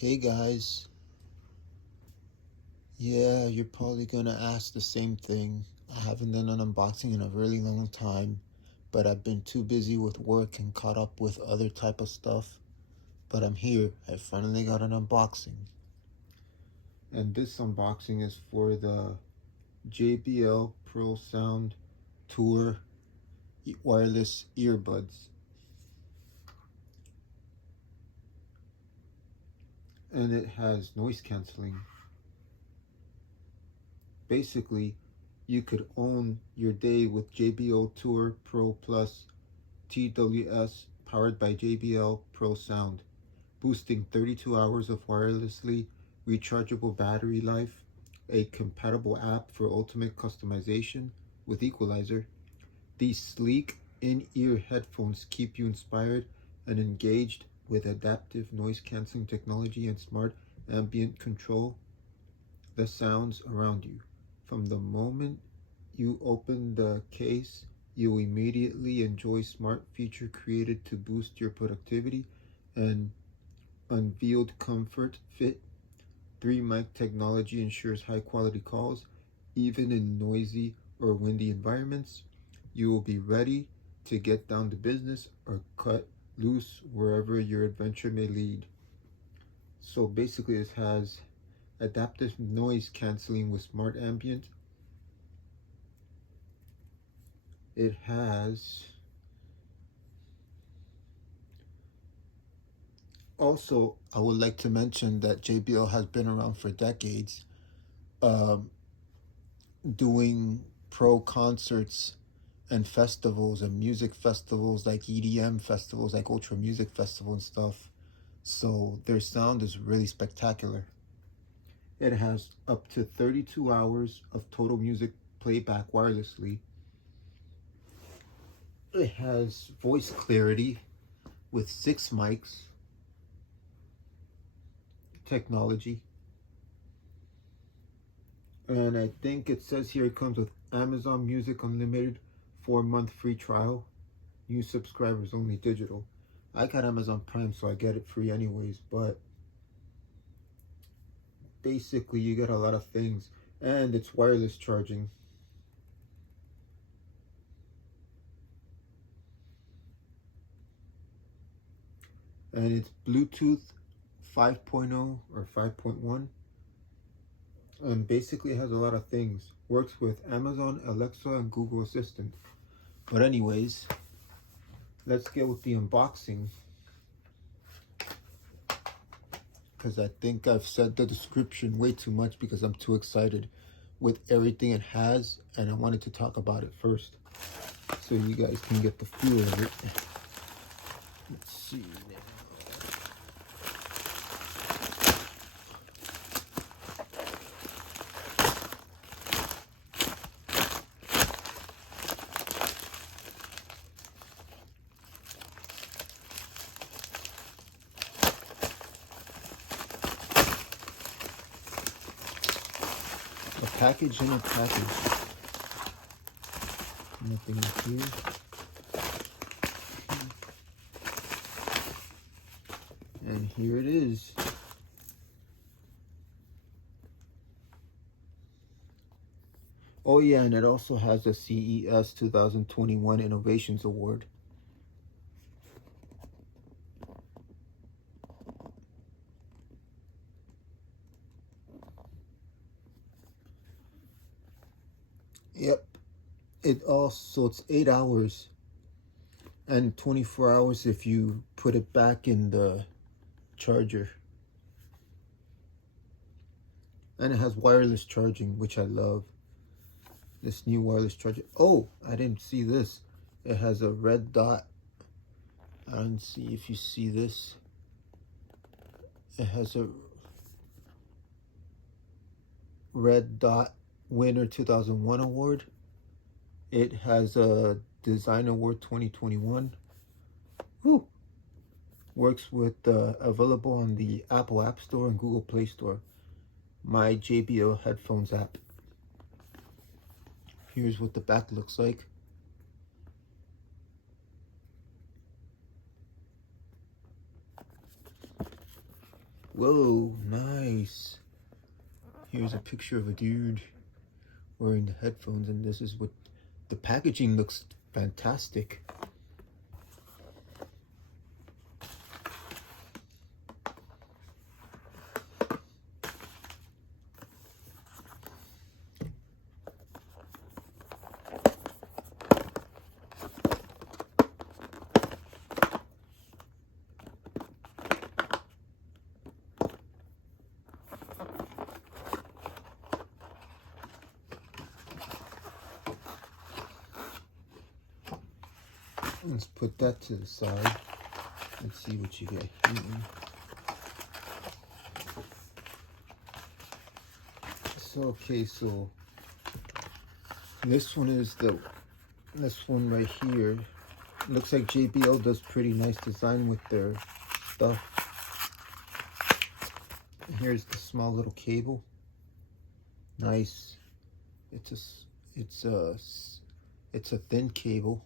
Hey guys, yeah, you're probably gonna ask the same thing. I haven't done an unboxing in a really long time, but I've been too busy with work and caught up with other type of stuff. But I'm here. I finally got an unboxing. And this unboxing is for the JBL Pro Sound Tour wireless earbuds. And it has noise canceling. Basically, you could own your day with JBL Tour Pro Plus TWS powered by JBL Pro Sound, boosting 32 hours of wirelessly rechargeable battery life, a compatible app for ultimate customization with equalizer. These sleek in-ear headphones keep you inspired and engaged with adaptive noise canceling technology and smart ambient control the sounds around you. From the moment you open the case, you'll immediately enjoy smart feature created to boost your productivity and unveiled comfort fit. 3 mic technology ensures high quality calls, even in noisy or windy environments. You will be ready to get down to business or cut loose wherever your adventure may lead. So basically, this has adaptive noise canceling with Smart Ambient. It has also, I would like to mention that JBL has been around for decades, um, doing pro concerts and festivals and music festivals like EDM festivals, like Ultra Music Festival and stuff. So their sound is really spectacular. It has up to 32 hours of total music playback wirelessly. It has voice clarity with 6 mics technology. And I think it says here it comes with Amazon Music Unlimited 4-month free trial. New subscribers only digital. I got Amazon Prime, so I get it free anyways, but basically you get a lot of things. And it's wireless charging. And it's Bluetooth 5.0 or 5.1. And basically it has a lot of things. Works with Amazon, Alexa, and Google Assistant. But anyways, let's get with the unboxing, because I think I've said the description way too much because I'm too excited with everything it has, and I wanted to talk about it first so you guys can get the feel of it. Let's see. A package in a package. Nothing in here. And here it is. Oh yeah, and it also has a CES 2021 Innovations Award. Yep. It's 8 hours and 24 hours if you put it back in the charger. And it has wireless charging, which I love. This new wireless charger. Oh, I didn't see this. It has a red dot. I don't see if you see this. It has a red dot winner 2001 award. It has a design award 2021. Woo! Works with available on the Apple App Store and Google Play Store. My JBL headphones app. Here's what the back looks like. Whoa, nice. Here's a picture of a dude wearing the headphones, and this is what the packaging looks fantastic. Let's put that to the side. Let's see what you get here. So, okay, so this one is this one right here. Looks like JBL does pretty nice design with their stuff. Here's the small little cable. Nice. It's a thin cable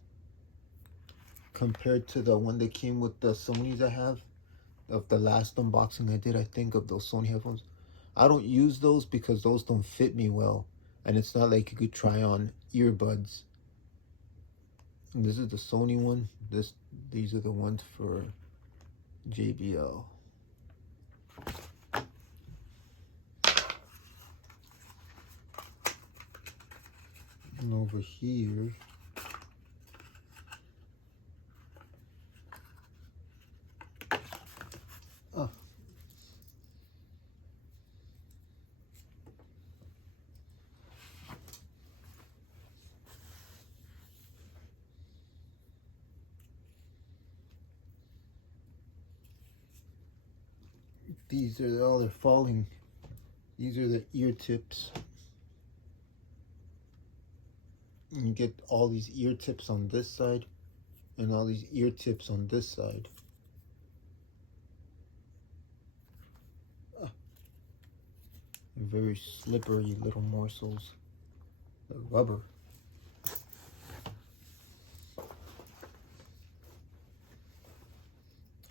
compared to the one that came with the Sonys I have. Of the last unboxing I did, I think, of those Sony headphones. I don't use those because those don't fit me well, and it's not like you could try on earbuds. And this is the Sony one. These are the ones for JBL. And over here, these are all they're falling. These are the ear tips. You get all these ear tips on this side and all these ear tips on this side. They're very slippery little morsels. The rubber.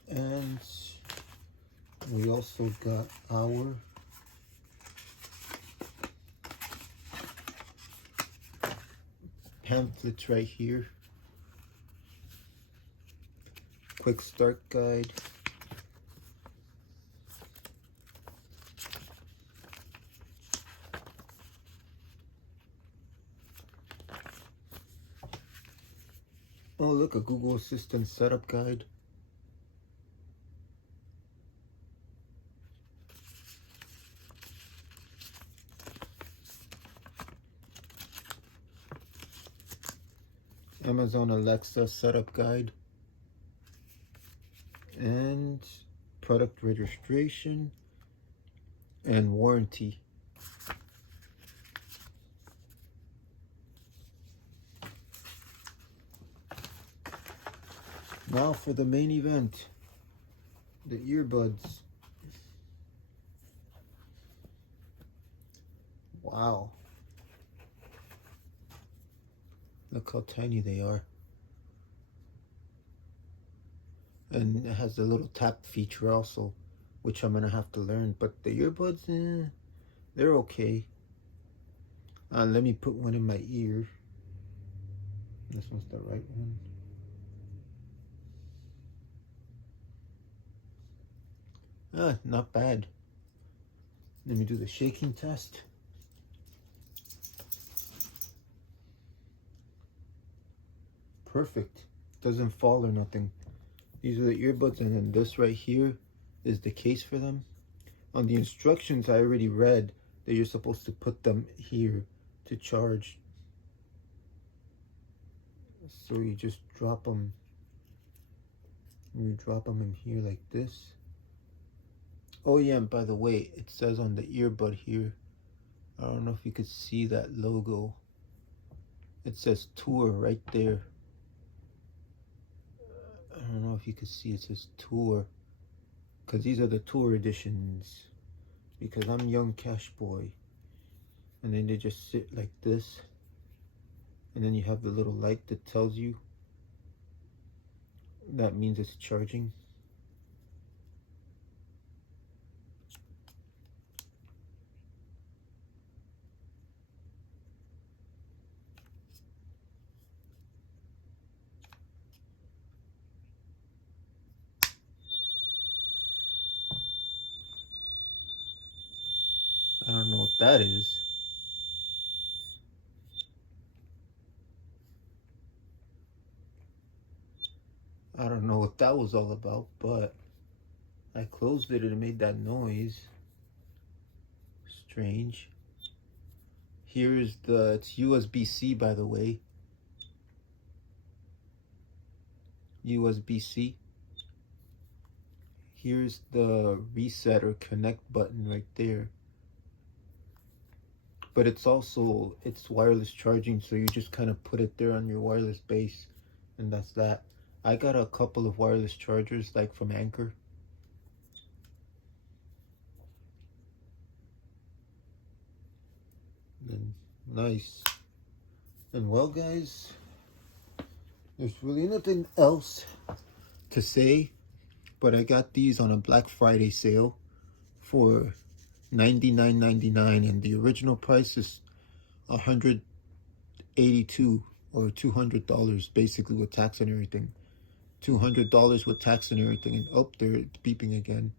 And we also got our pamphlets right here. Quick start guide. Oh, look, a Google Assistant setup guide. Amazon Alexa setup guide. And product registration and warranty. Now for the main event, the earbuds. Wow. Look how tiny they are. And it has the little tap feature also, which I'm gonna have to learn. But the earbuds, they're okay. Let me put one in my ear. This one's the right one. Not bad. Let me do the shaking test. Perfect. Doesn't fall or nothing. These are the earbuds, and then this right here is the case for them. On the instructions, I already read that you're supposed to put them here to charge. So you just drop them. You drop them in here like this. Oh yeah, and by the way, it says on the earbud here, I don't know if you could see that logo. It says Tour right there. I don't know if you could see, it says Tour. Because these are the Tour editions. Because I'm young cash boy. And then they just sit like this. And then you have the little light that tells you. That means it's charging. that is. I don't know what that was all about, but I closed it and it made that noise. Strange. Here's it's USB-C, by the way. USB-C. Here's the reset or connect button right there. But it's wireless charging, so you just kind of put it there on your wireless base, and that's that. I got a couple of wireless chargers, like from Anchor. And nice. And well, guys, there's really nothing else to say, but I got these on a Black Friday sale for $99.99, and the original price is $182 or $200, basically, with tax and everything. $200 with tax and everything. And oh, there, it's beeping again.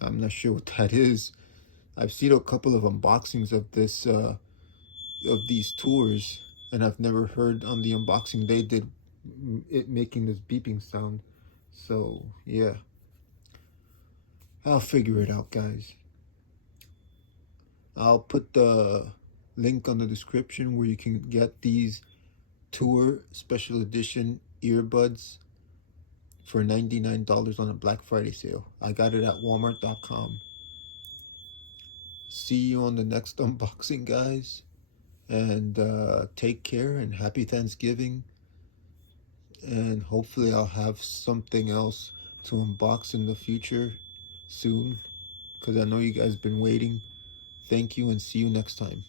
I'm not sure what that is. I've seen a couple of unboxings of these tours, and I've never heard on the unboxing they did it making this beeping sound. So yeah, I'll figure it out, guys. I'll put the link on the description where you can get these tour special edition earbuds for $99 on a Black Friday sale. I got it at walmart.com. See you on the next unboxing, guys. And take care and happy Thanksgiving. And hopefully I'll have something else to unbox in the future soon, because I know you guys have been waiting. Thank you and see you next time.